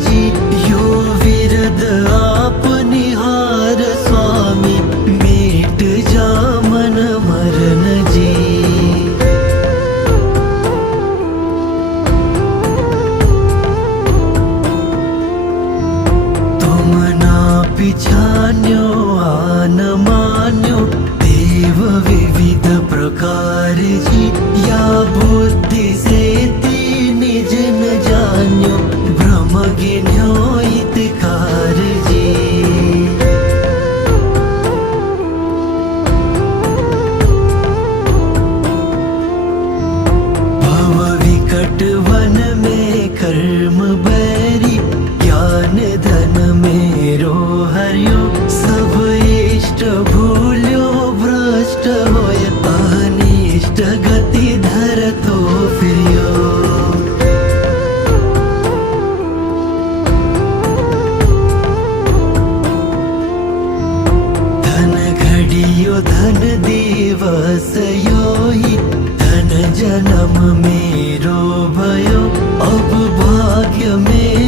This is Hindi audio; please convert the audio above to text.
जी। यो विरद आप निहार स्वामी, मेट जा मन मरण जी। पिछान्यो आन मान्यो देव विविध प्रकार जी। या बुद्धि से निज न जान्यो, ब्रह्म गिन्यो इतकार जी। भव विकट वन में कर्म बैरी, ज्ञान धन मेरो हरियो। सब इष्ट भूल्यो भ्रष्ट होय, अनिष्ट गति धरतो फिर्यो। धन घड़ियो धन दिवस योही, धन जन्म मेरो भयो। अब भाग्य में